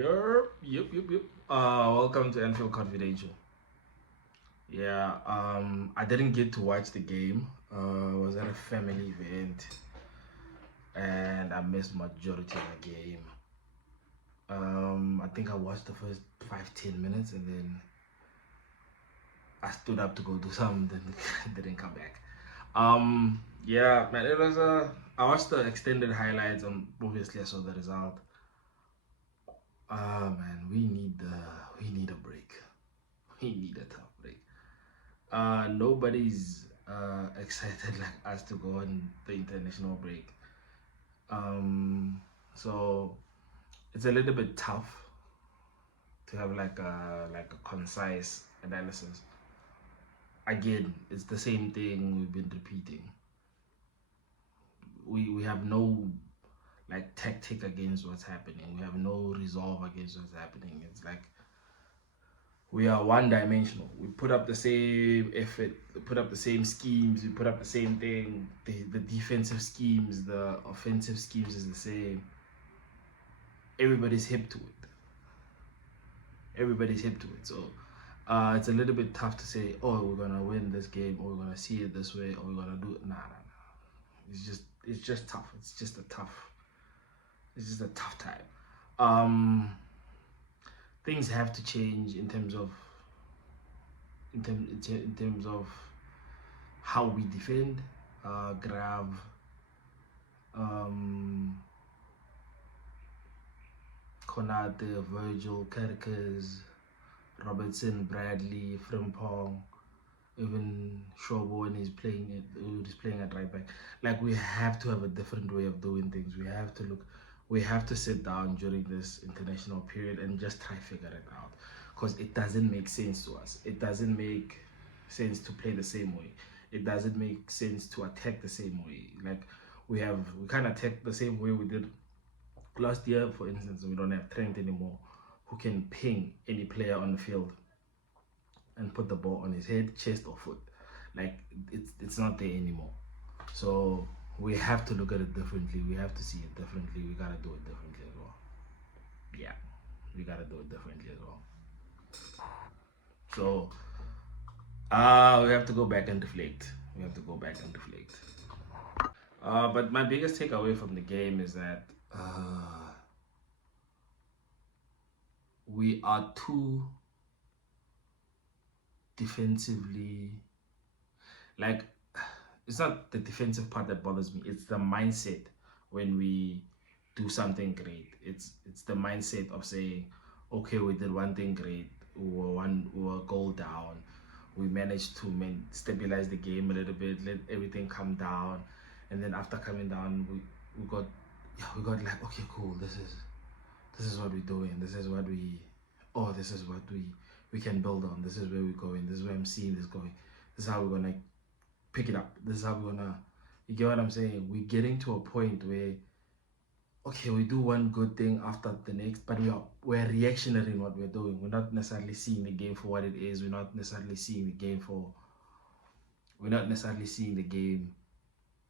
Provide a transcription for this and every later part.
Yep. Welcome to Anfield Confidential. Yeah, I didn't get to watch the game. I was at a family event and I missed majority of the game. I think I watched the first 5-10 minutes and then I stood up to go do something, didn't come back. Yeah, man, it was I watched the extended highlights and obviously I saw the result. Man, we need a break. We need a tough break. Nobody's excited like us to go on the international break. So it's a little bit tough to have like a concise analysis. Again, it's the same thing we've been repeating. We have no like tactic against what's happening. We have no resolve against what's happening. It's like we are one dimensional. We put up the same effort, we put up the same schemes, we put up the same thing. The defensive schemes, the offensive schemes is the same. Everybody's hip to it. Everybody's hip to it. So it's a little bit tough to say, oh, we're gonna win this game, or we're gonna see it this way, or we're gonna do it. Nah. It's just tough. It's just a tough time. Things have to change in terms of how we defend. Grab Konate, Virgil, Kerkers, Robertson, Bradley, Frimpong, even Shobo when he's playing at right back. Like we have to have a different way of doing things. We have to sit down during this international period and just try figure it out. Because it doesn't make sense to us. It doesn't make sense to play the same way. It doesn't make sense to attack the same way. Like we kind of attack the same way we did last year, for instance. We don't have Trent anymore, who can ping any player on the field and put the ball on his head, chest, or foot. Like it's not there anymore. So we have to look at it differently. We have to see it differently. We gotta do it differently as well. Yeah, we gotta do it differently as well. So we have to go back and reflect. We have to go back and reflect. But my biggest takeaway from the game is that we are too defensively, like, it's not the defensive part that bothers me, it's the mindset. When we do something great, it's the mindset of saying, okay, we did one thing great, we were goal down, we managed to stabilize the game a little bit, let everything come down, and then after coming down, we got like, okay, cool, this is what we're doing, this is what we can build on, this is where we're going, this is where I'm seeing this going, this is how we're gonna pick it up, this is how we're gonna, you get what I'm saying? We're getting to a point where, okay, we do one good thing after the next, but we're reactionary in what we're doing. We're not necessarily seeing the game for what it is. We're not necessarily seeing the game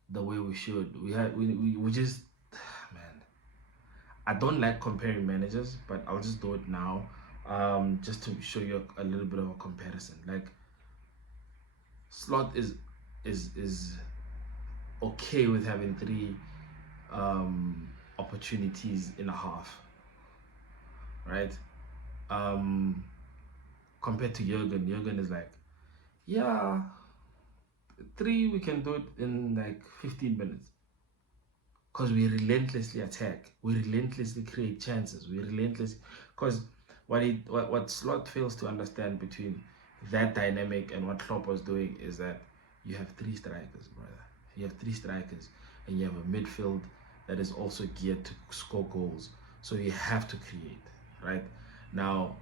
the way we should. We just, man, I don't like comparing managers, but I'll just do it now, just to show you a little bit of a comparison. Like Slot is okay with having three opportunities in a half, right? Compared to Jurgen is like, yeah, three we can do it in like 15 minutes, because we relentlessly attack, we relentlessly create chances, because what Slot fails to understand between that dynamic and what Klopp was doing is that you have three strikers, brother. You have three strikers, and you have a midfield that is also geared to score goals. So you have to create, right? Now,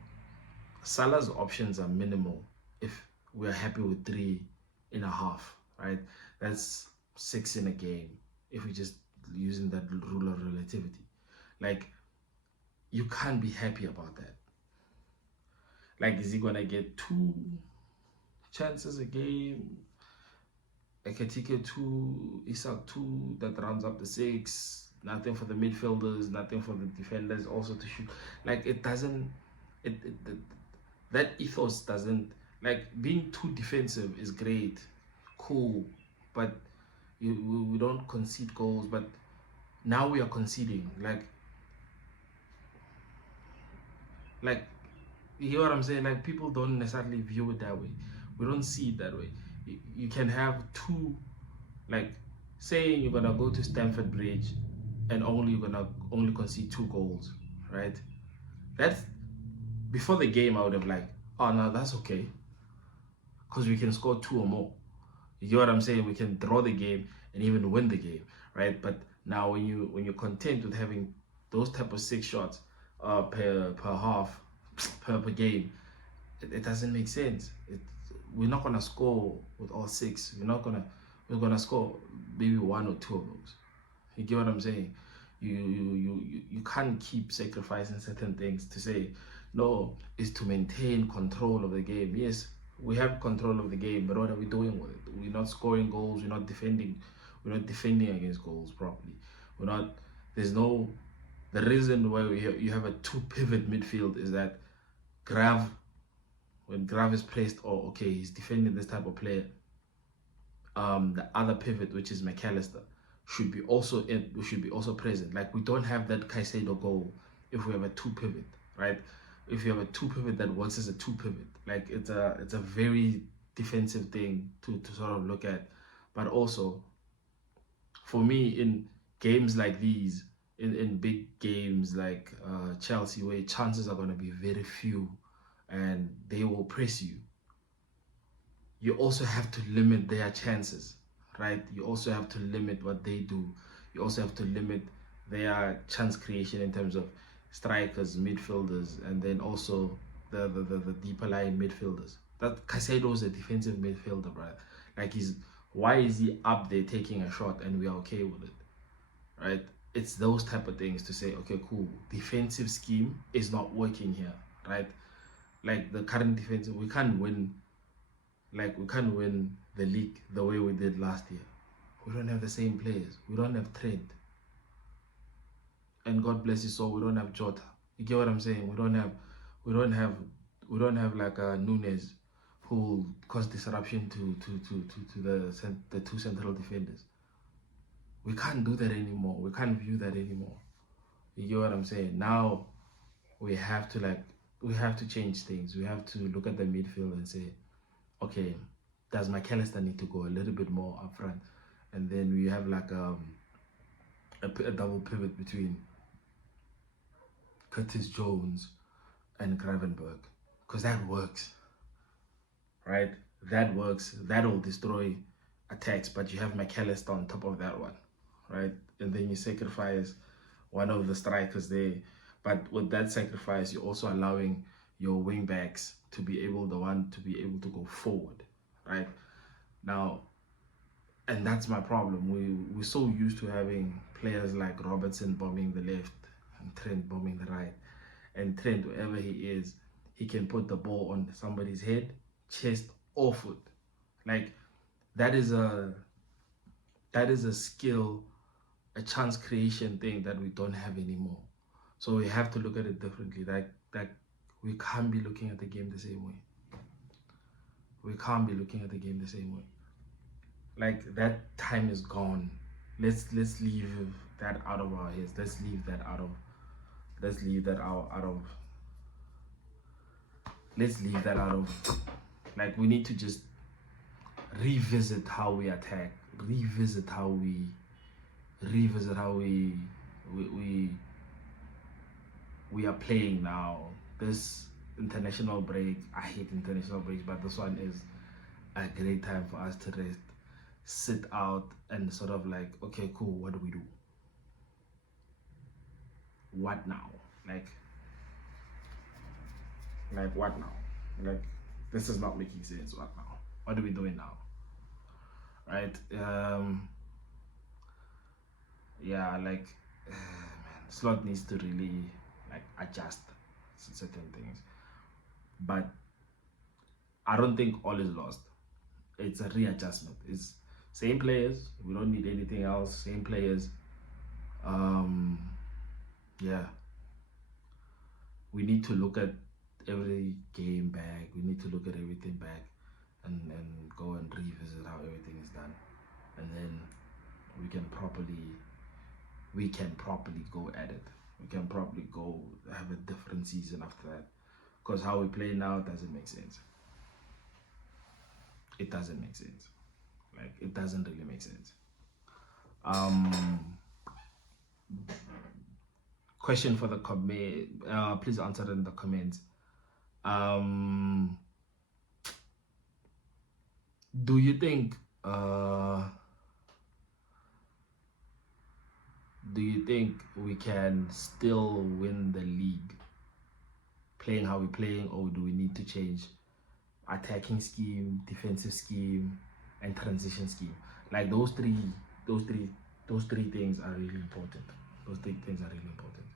Salah's options are minimal if we're happy with 3.5, right? That's 6 in a game if we're just using that rule of relativity. Like, you can't be happy about that. Like, is he gonna get 2 chances a game? Ekatike 2, Isak 2, that rounds up the 6. nothing for the midfielders, nothing for the defenders also to shoot. Like it doesn't, it that ethos doesn't, like being too defensive is great, cool, but we don't concede goals. But now we are conceding. Like you hear what I'm saying? Like people don't necessarily view it that way. We don't see it that way. You can have two, like saying you're gonna go to Stamford Bridge and you're gonna only concede 2 goals, right? That's before the game. I would have like, oh no, that's okay, because we can score 2 or more. You get what I'm saying? We can draw the game and even win the game, right? But now when you're content with having those type of 6 shots per half per game, it doesn't make sense. We're not gonna score with all 6. We're gonna score maybe 1 or 2 of those. You get what I'm saying? You can't keep sacrificing certain things to say no. It's to maintain control of the game. Yes, we have control of the game, but what are we doing with it? We're not scoring goals. We're not defending. We're not defending against goals properly. We're not. There's no. The reason why you have a 2 pivot midfield is that Grav, when Grav is placed, oh okay, he's defending this type of player. The other pivot, which is McAllister, should be also present. Like we don't have that Caicedo goal if we have a 2 pivot, right? If you have a 2 pivot that works as a 2 pivot, like it's a very defensive thing to sort of look at. But also for me, in games like these, in big games like Chelsea, where chances are going to be very few and they will press you, you also have to limit their chances, right? You also have to limit what they do. You also have to limit their chance creation in terms of strikers, midfielders, and then also the deeper line midfielders. That Caicedo is a defensive midfielder, right? Like why is he up there taking a shot and we are okay with it, right? It's those type of things to say, okay, cool, defensive scheme is not working here, right? Like the current defensive, we can't win the league the way we did last year. We don't have the same players. We don't have Trent. And God bless his soul, we don't have Jota. You get what I'm saying? We don't have like a Nunes who will cause disruption to the 2 central defenders. We can't do that anymore. We can't view that anymore. You get what I'm saying? Now we have to change things. We have to look at the midfield and say, okay, does McAllister need to go a little bit more up front? And then we have like a double pivot between Curtis Jones and Gravenberg, because that works, right? That works. That will destroy attacks, but you have McAllister on top of that one, right? And then you sacrifice one of the strikers there. But with that sacrifice, you're also allowing your wing backs to be able to go forward, right? Now, and that's my problem. We're so used to having players like Robertson bombing the left and Trent bombing the right. And Trent, wherever he is, he can put the ball on somebody's head, chest, or foot. Like that is a skill, a chance creation thing that we don't have anymore. So we have to look at it differently. Like we can't be looking at the game the same way. We can't be looking at the game the same way. Like that time is gone. Let's leave that out of our heads. Let's leave that out of like we need to just revisit how we attack, revisit how we are playing now. This international break, I hate international breaks, but this one is a great time for us to rest, sit out, and sort of like, okay, cool, what do we do? What now? Like what now? Like this is not making sense. What now? What are we doing now? Right? Yeah, like man, Slot needs to really like adjust certain things. But I don't think all is lost. It's a readjustment. It's same players. We don't need anything else. Same players. Yeah, we need to look at every game back. We need to look at everything back, and go and revisit how everything is done, and then we can properly go at it. We can probably go have a different season after that. Because how we play now doesn't make sense. It doesn't make sense. Like, it doesn't really make sense. Question for the comment. Please answer it in the comments. Do you think we can still win the league playing how we're playing, or do we need to change attacking scheme, defensive scheme, and transition scheme? Like those three things are really important. Those three things are really important.